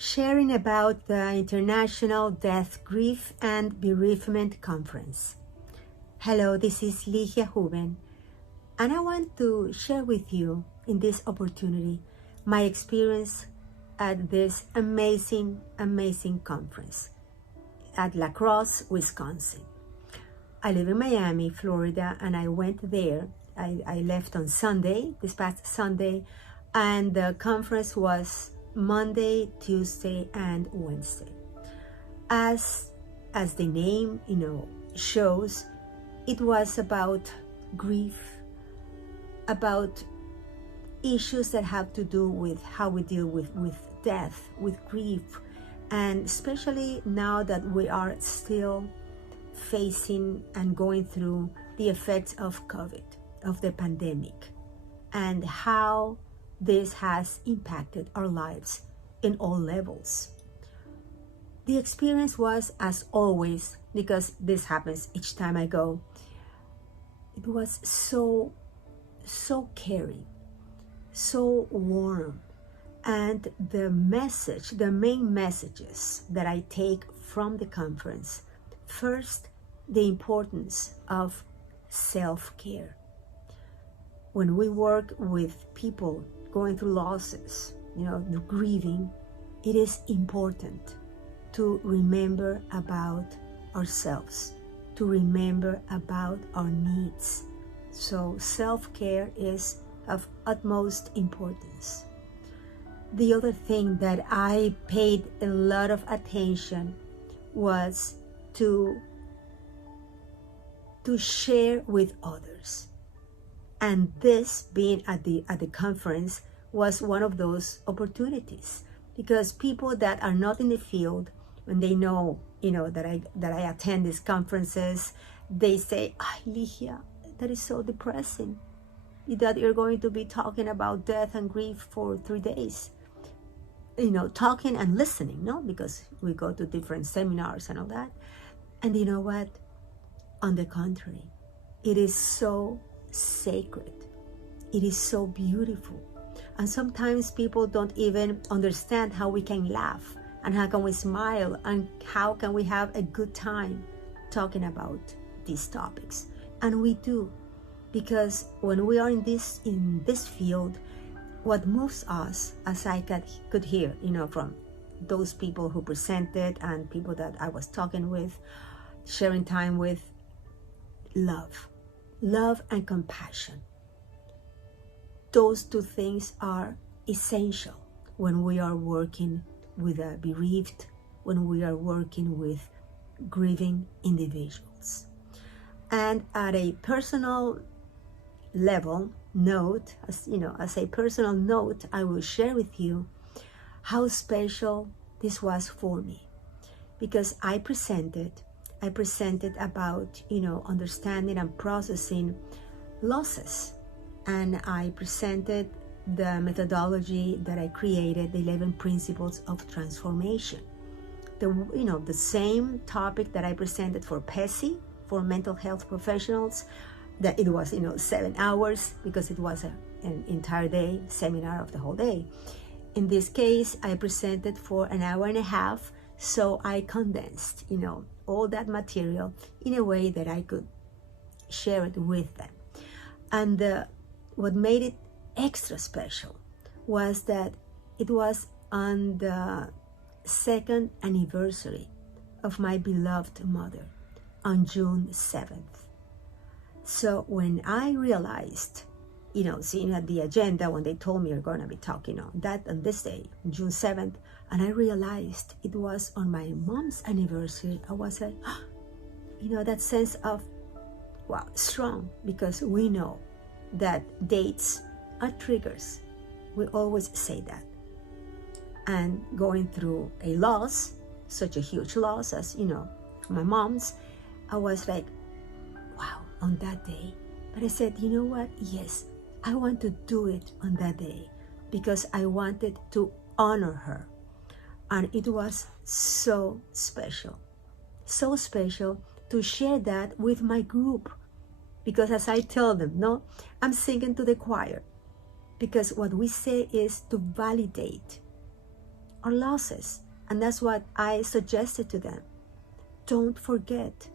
sharing about the International Death, Grief and Bereavement Conference. Hello, this is Ligia Houben, and I want to share with you in this opportunity my experience at this amazing conference at Crosse, Wisconsin. I live in Miami, Florida, and I went there. I left on Sunday, this past Sunday, and the conference was Monday, Tuesday, and Wednesday. As the name, shows, it was about grief, about issues that have to do with how we deal with death, with grief, and especially now that we are still facing and going through the effects of COVID, of the pandemic, and how this has impacted our lives in all levels. The experience was, as always, because this happens each time I go, it was so caring, so warm. And the main messages that I take from the conference: first, the importance of self-care. When we work with people going through losses, grieving, it is important to remember about ourselves, to remember about our needs. So self-care is of utmost importance. The other thing that I paid a lot of attention was to share with others. And this, being at the conference, was one of those opportunities, because people that are not in the field, when they know that I attend these conferences, they say, Ligia, that is so depressing that you're going to be talking about death and grief for 3 days. Talking and listening, because we go to different seminars and all that. And you know what? On the contrary, it is so sacred. It is so beautiful. And sometimes people don't even understand how we can laugh and how can we smile and how can we have a good time talking about these topics. And we do, because when we are in this field, what moves us, as I could hear, from those people who presented and people that I was talking with, sharing time with, love and compassion. Those two things are essential when we are working with a bereaved, when we are working with grieving individuals. And at a personal level note, as a personal note, I will share with you how special this was for me, because I presented about understanding and processing losses, and I presented the methodology that I created, the 11 principles of transformation. The same topic that I presented for PESI, for mental health professionals, that it was 7 hours, because it was an entire day seminar of the whole day. In this case, I presented for an hour and a half, so I condensed all that material in a way that I could share it with them. And what made it extra special was that it was on the 2nd anniversary of my beloved mother, on June 7th. So when I realized, seeing at the agenda, when they told me you're going to be talking on this day, June 7th, and I realized it was on my mom's anniversary, I was like, that sense of, wow, strong, because we know that dates are triggers. We always say that. And going through a loss, such a huge loss as, my mom's, I was like, wow, on that day. But I said, you know what? Yes, I want to do it on that day, because I wanted to honor her. And it was so special to share that with my group, because as I tell them, I'm singing to the choir, because what we say is to validate our losses. And that's what I suggested to them. Don't forget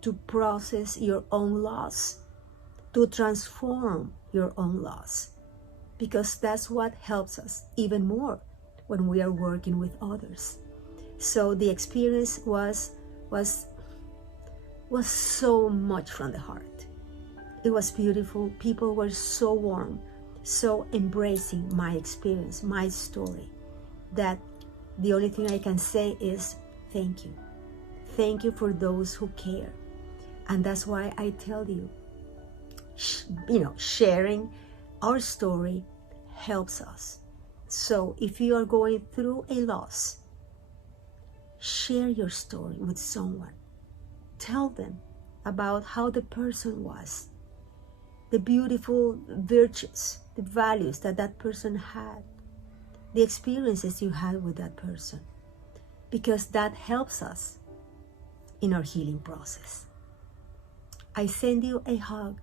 to process your own loss, to transform your own loss, because that's what helps us even more when we are working with others. So the experience was so much from the heart. It was beautiful. People were so warm, so embracing my experience, my story, that the only thing I can say is thank you. Thank you for those who care. And that's why I tell you, sharing our story helps us. So if you are going through a loss, share your story with someone. Tell them about how the person was, the beautiful virtues, the values that that person had, the experiences you had with that person, because that helps us in our healing process. I send you a hug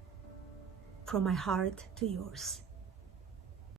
from my heart to yours.